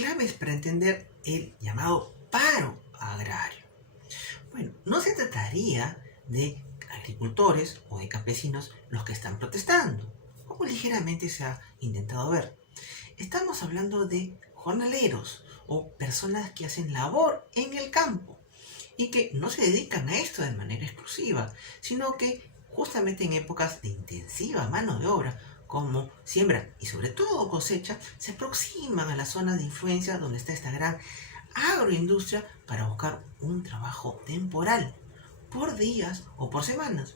claves para entender el llamado paro agrario. Bueno, no se trataría de agricultores o de campesinos los que están protestando, como ligeramente se ha intentado ver. Estamos hablando de jornaleros o personas que hacen labor en el campo y que no se dedican a esto de manera exclusiva, sino que justamente en épocas de intensiva mano de obra, como siembra y sobre todo cosecha, se aproximan a las zonas de influencia donde está esta gran agroindustria para buscar un trabajo temporal, por días o por semanas.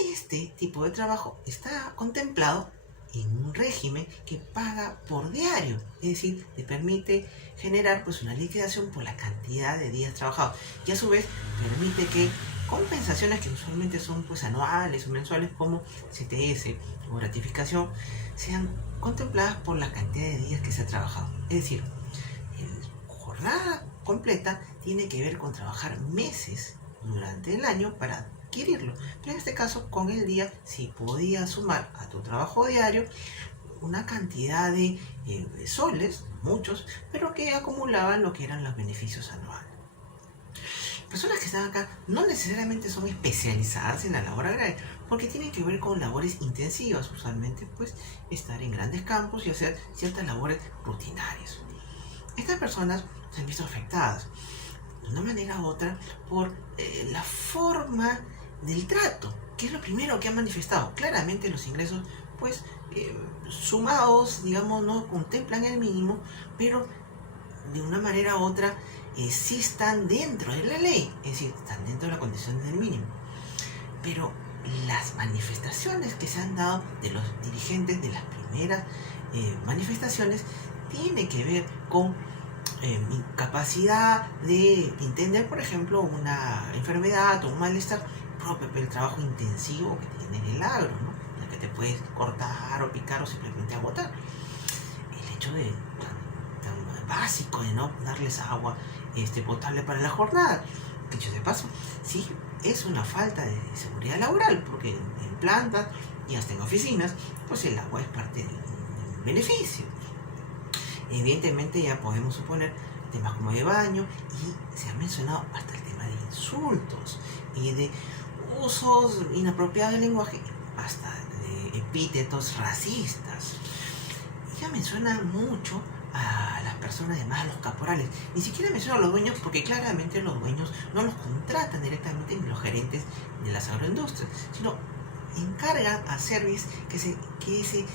Este tipo de trabajo está contemplado en un régimen que paga por diario, es decir, te permite generar pues una liquidación por la cantidad de días trabajados y a su vez permite que compensaciones que usualmente son pues anuales o mensuales como CTS o gratificación sean contempladas por la cantidad de días que se ha trabajado. Es decir, la jornada completa tiene que ver con trabajar meses durante el año para adquirirlo. Pero en este caso, con el día, si podías sumar a tu trabajo diario una cantidad de soles, muchos, pero que acumulaban lo que eran los beneficios anuales. Personas que están acá no necesariamente son especializadas en la labor agraria, porque tienen que ver con labores intensivas, usualmente pues estar en grandes campos y hacer ciertas labores rutinarias. Estas personas se han visto afectadas de una manera u otra por la forma del trato, que es lo primero que han manifestado. Claramente los ingresos pues sumados, digamos, no contemplan el mínimo, pero de una manera u otra sí están dentro de la ley, es decir, están dentro de la condición del mínimo. Pero las manifestaciones que se han dado de los dirigentes de las primeras manifestaciones tienen que ver con incapacidad de entender, por ejemplo, una enfermedad o un malestar propio del trabajo intensivo que tiene el agro, ¿no? En el que te puedes cortar o picar o simplemente agotar. El hecho de tan básico de no darles agua potable para la jornada, dicho de paso, sí es una falta de seguridad laboral, porque en plantas y hasta en oficinas, pues el agua es parte de un beneficio. Evidentemente ya podemos suponer temas como de baño y se ha mencionado hasta el tema de insultos y de usos inapropiados del lenguaje, hasta de epítetos racistas. Ya menciona mucho a las personas, además a los caporales. Ni siquiera menciona a los dueños porque claramente los dueños no los contratan directamente ni los gerentes de las agroindustrias, sino encargan a servicios que se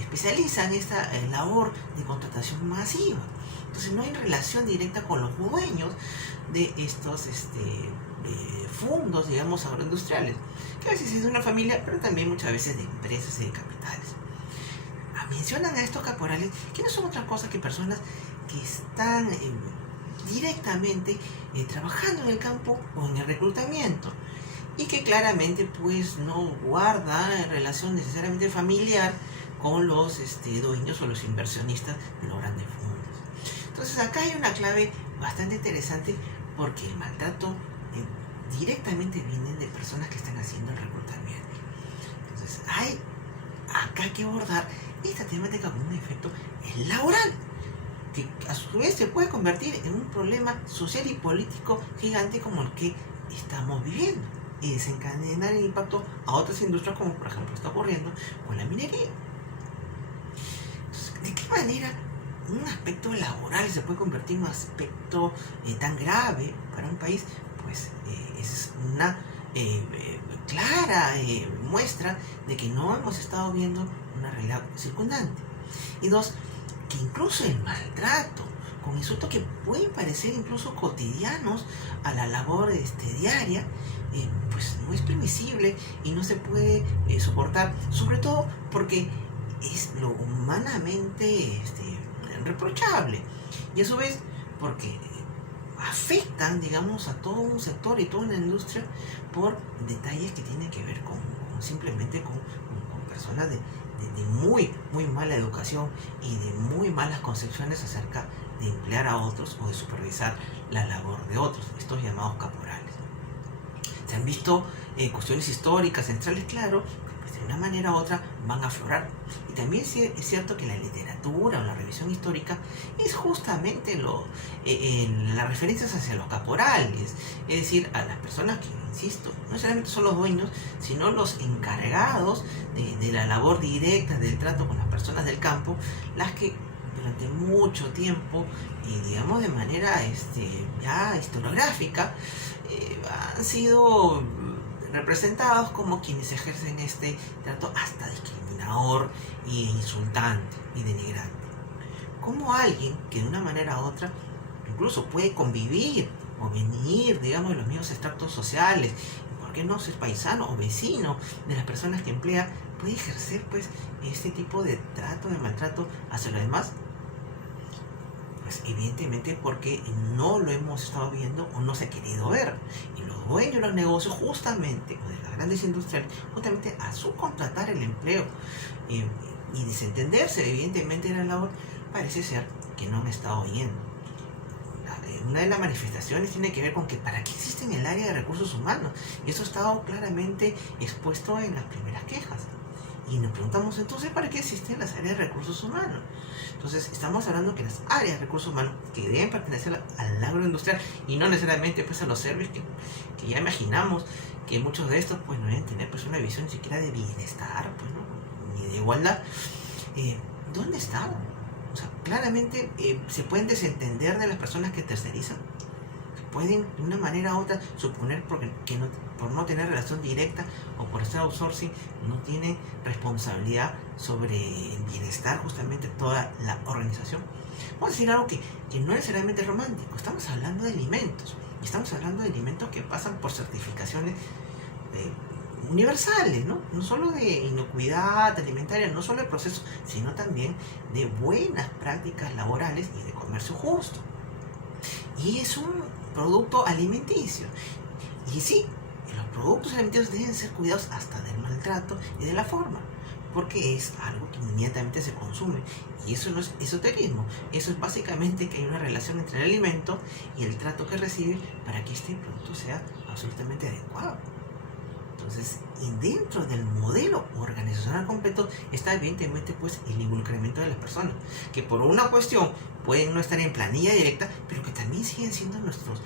especializan en esta labor de contratación masiva. Entonces no hay relación directa con los dueños de estos fondos, digamos, agroindustriales, que a veces es de una familia, pero también muchas veces de empresas y de capitales. Mencionan a estos caporales que no son otra cosa que personas que están directamente trabajando en el campo o en el reclutamiento y que claramente pues no guarda relación necesariamente familiar con los dueños o los inversionistas de los grandes fondos. Entonces acá hay una clave bastante interesante porque el maltrato directamente viene de personas que están haciendo el reclutamiento. Entonces hay acá que abordar esta temática con un efecto laboral, que a su vez se puede convertir en un problema social y político gigante como el que estamos viviendo y desencadenar el impacto a otras industrias como por ejemplo está ocurriendo con la minería. Entonces, ¿de qué manera un aspecto laboral se puede convertir en un aspecto tan grave para un país? Pues es una clara muestra de que no hemos estado viendo una realidad circundante. Y dos, que incluso el maltrato con insultos que pueden parecer incluso cotidianos a la labor diaria, pues no es permisible y no se puede soportar, sobre todo porque es lo humanamente reprochable y a su vez porque afectan, digamos, a todo un sector y toda una industria por detalles que tienen que ver con simplemente con personas de muy mala educación y de muy malas concepciones acerca de emplear a otros o de supervisar la labor de otros, estos llamados caporales. Se han visto cuestiones históricas centrales, claro, pues de una manera u otra van a aflorar. Y también es cierto que la literatura o la revisión histórica es justamente las referencias hacia los caporales, es decir, a las personas que, insisto, no solamente son los dueños, sino los encargados de la labor directa del trato con las personas del campo, las que durante mucho tiempo, y digamos de manera ya historiográfica, han sido representados como quienes ejercen este trato hasta discriminador y insultante y denigrante. Como alguien que de una manera u otra incluso puede convivir o venir, digamos, de los mismos estratos sociales, y por qué no ser paisano o vecino de las personas que emplea, puede ejercer pues este tipo de trato, de maltrato hacia los demás. Pues evidentemente porque no lo hemos estado viendo o no se ha querido ver. Y los dueños de los negocios justamente, o de las grandes industriales, justamente a subcontratar el empleo y desentenderse evidentemente de la labor, parece ser que no han estado viendo. Una de las manifestaciones tiene que ver con que para qué existe en el área de recursos humanos. Y eso ha estado claramente expuesto en las primeras quejas. Y nos preguntamos entonces, ¿para qué existen las áreas de recursos humanos? Entonces, estamos hablando que las áreas de recursos humanos que deben pertenecer al agroindustrial y no necesariamente pues a los servicios que ya imaginamos que muchos de estos pues no deben tener pues una visión ni siquiera de bienestar, pues, ¿no? Ni de igualdad. ¿Dónde están? O sea, claramente se pueden desentender de las personas que tercerizan. Pueden de una manera u otra suponer que por no tener relación directa o por estar outsourcing no tienen responsabilidad sobre el bienestar justamente de toda la organización. Vamos a decir algo que no necesariamente es romántico. Estamos hablando de alimentos. Y estamos hablando de alimentos que pasan por certificaciones universales, ¿no? No solo de inocuidad alimentaria, no solo de proceso, sino también de buenas prácticas laborales y de comercio justo. Y es un producto alimenticio. Y sí, los productos alimenticios deben ser cuidados hasta del maltrato y de la forma, porque es algo que inmediatamente se consume. Y eso no es esoterismo, eso es básicamente que hay una relación entre el alimento y el trato que recibe para que este producto sea absolutamente adecuado. Entonces, y dentro del modelo organizacional completo está evidentemente pues el involucramiento de las personas, que por una cuestión pueden no estar en planilla directa, pero que también siguen siendo nuestros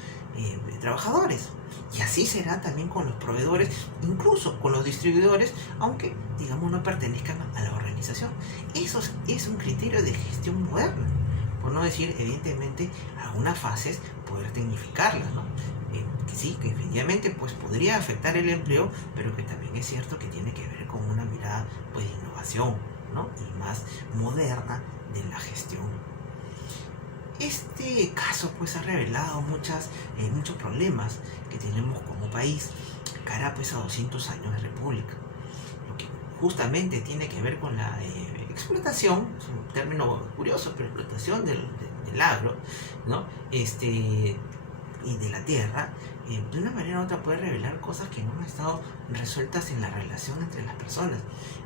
trabajadores. Y así será también con los proveedores, incluso con los distribuidores, aunque digamos no pertenezcan a la organización. Eso es un criterio de gestión moderna, por no decir evidentemente algunas fases poder tecnificarlas, ¿no? Que sí, que efectivamente pues podría afectar el empleo, pero que también es cierto que tiene que ver con una mirada pues de innovación, ¿no? Y más moderna de la gestión. Este caso pues ha revelado muchos problemas que tenemos como país cara pues a 200 años de república, lo que justamente tiene que ver con la explotación, es un término curioso, pero explotación del agro, ¿no? Y de la tierra, de una manera u otra puede revelar cosas que no han estado resueltas en la relación entre las personas,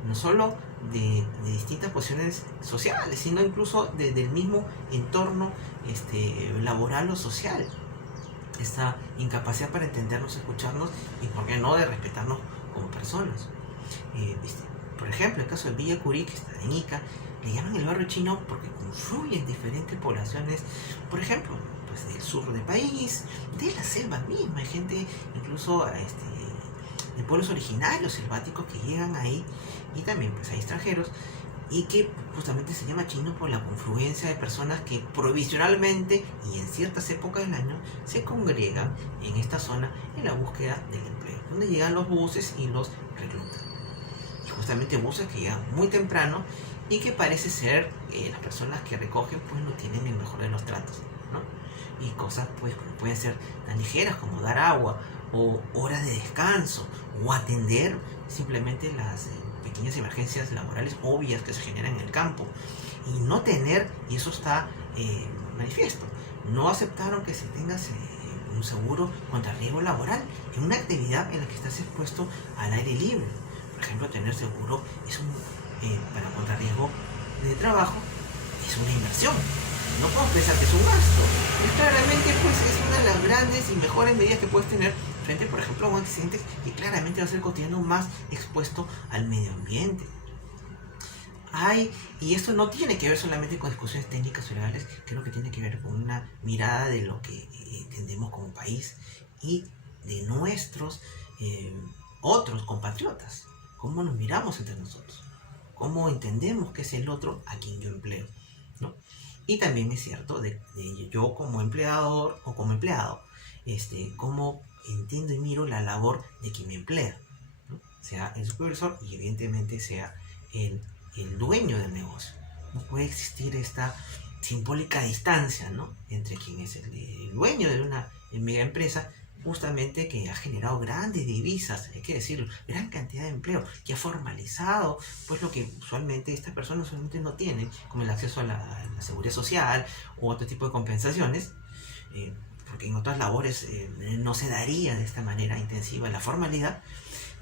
no solo de distintas posiciones sociales, sino incluso del mismo entorno laboral o social. Esta incapacidad para entendernos, escucharnos y, por qué no, de respetarnos como personas. Por ejemplo, el caso de Villa Curí, que está en Ica, le llaman el barrio chino porque confluyen diferentes poblaciones, por ejemplo, pues del sur del país, de la selva misma. Hay gente incluso de pueblos originarios selváticos que llegan ahí, y también pues hay extranjeros, y que justamente se llama chino por la confluencia de personas que provisionalmente y en ciertas épocas del año se congregan en esta zona en la búsqueda del empleo, donde llegan los buses y los reclutan. Y justamente buses que llegan muy temprano y que parece ser las personas que recogen pues no tienen el mejor de los tratos, ¿no? Y cosas pues como pueden ser tan ligeras como dar agua o horas de descanso o atender simplemente las pequeñas emergencias laborales obvias que se generan en el campo, y no tener, y eso está manifiesto, no aceptaron que se tenga un seguro contra riesgo laboral en una actividad en la que estás expuesto al aire libre. Por ejemplo, tener seguro es para contra riesgo de trabajo es una inversión. No podemos pensar que es un gasto. Y claramente pues es una de las grandes y mejores medidas que puedes tener frente, por ejemplo, a un accidente que claramente va a ser cotidiano más expuesto al medio ambiente. Y esto no tiene que ver solamente con discusiones técnicas o legales, creo que tiene que ver con una mirada de lo que entendemos como país y de nuestros eh, otros compatriotas. Cómo nos miramos entre nosotros, cómo entendemos que es el otro a quien yo empleo, ¿no? Y también es cierto de yo como empleador o como empleado, cómo entiendo y miro la labor de quien me emplea, ¿no? Sea el supervisor y evidentemente sea el el dueño del negocio. No puede existir esta simbólica distancia, ¿no? Entre quien es el dueño de una mega empresa, justamente que ha generado grandes divisas, hay que decirlo, gran cantidad de empleo, que ha formalizado pues lo que usualmente estas personas usualmente no tienen, como el acceso a la seguridad social u otro tipo de compensaciones, porque en otras labores no se daría de esta manera intensiva la formalidad.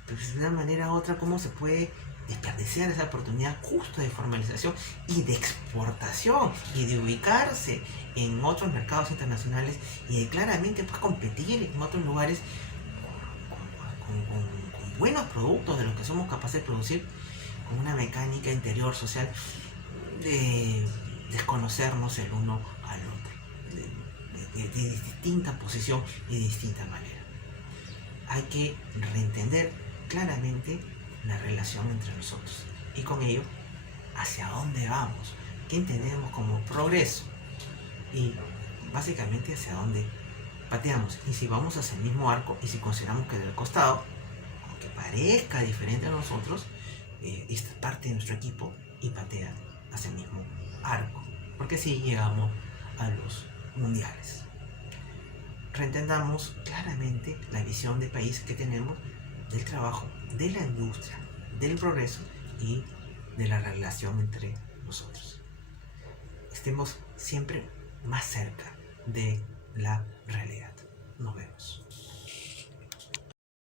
Pues de una manera u otra, ¿cómo se puede desperdiciar esa oportunidad justo de formalización y de exportación y de ubicarse en otros mercados internacionales y de claramente pues, competir en otros lugares con buenos productos de los que somos capaces de producir, con una mecánica interior social de desconocernos el uno al otro, de distinta posición y de distinta manera? Hay que reentender claramente la relación entre nosotros y con ello hacia dónde vamos, qué entendemos como progreso y básicamente hacia dónde pateamos, y si vamos hacia el mismo arco y si consideramos que del costado, aunque parezca diferente a nosotros, esta parte de nuestro equipo y patea hacia el mismo arco, porque así llegamos a los mundiales. Reentendamos claramente la visión de país que tenemos del trabajo, de la industria, del progreso y de la relación entre nosotros. Estemos siempre más cerca de la realidad. Nos vemos.